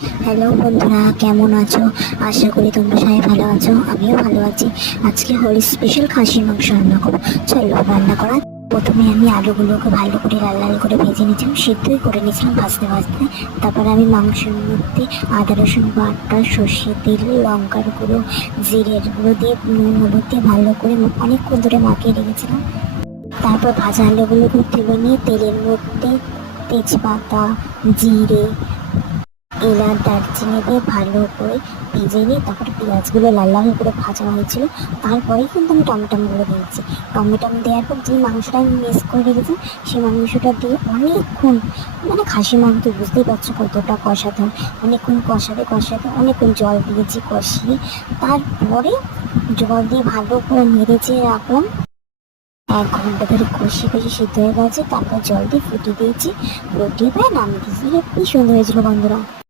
Hello বন্ধুরা, কেমন আছো? আশা করি তোমরা সবাই ভালো আছো। আমিও ভালো আছি। আজকে হোলি স্পেশাল খাসির মাংস রান্না করবো। চলো রান্না করা। প্রথমে আমি আলুগুলোকে ভালো করে লাল লাল করে ভেজে নিয়েছিলাম, সিদ্ধই করে নিয়েছিলাম ভাজতে ভাজতে। তারপরে আমি মাংসের মধ্যে আদা রসুন বাটা, সর্ষে তেল, লঙ্কার গুঁড়ো, জিরের গুঁড়ো দিয়ে নুন হলুদ দিয়ে ভালো করে অনেকক্ষণ ধরে মাখিয়ে রেখেছিলাম। তারপর ভাজা আলুগুলোকে তুলে নিয়ে তেলের মধ্যে তেজপাতা, জিরে, এলাচ, দারচিনি দিয়ে ভালো করে ভেজে নিয়ে তারপরে পেঁয়াজগুলো লাল লাল করে ভাজা হয়েছিল। তারপরেই কিন্তু আমি টমেটোগুলো দিয়েছি। টমেটো দেওয়ার পর যে মাংসটা আমি মিক্স করে রেখেছি সেই মাংসটা দিয়ে অনেকক্ষণ, মানে খাসি মাংস বুঝতেই পারছো কতটা কষাতে হয়। অনেকক্ষণ কষাতে কষাতে অনেকক্ষণ জল দিয়েছি কষিয়ে। তারপরে জল দিয়ে ভালো করে নেড়েচে রাখলাম। 1 ঘন্টা ধরে কষিয়ে কষিয়ে সিদ্ধ হয়ে গেছে। তারপর জল দিয়ে ফুটিয়ে দিয়েছি, ফুটিয়ে নামিয়ে দিয়েছি। কি সুন্দর হয়েছিল বন্ধুরা।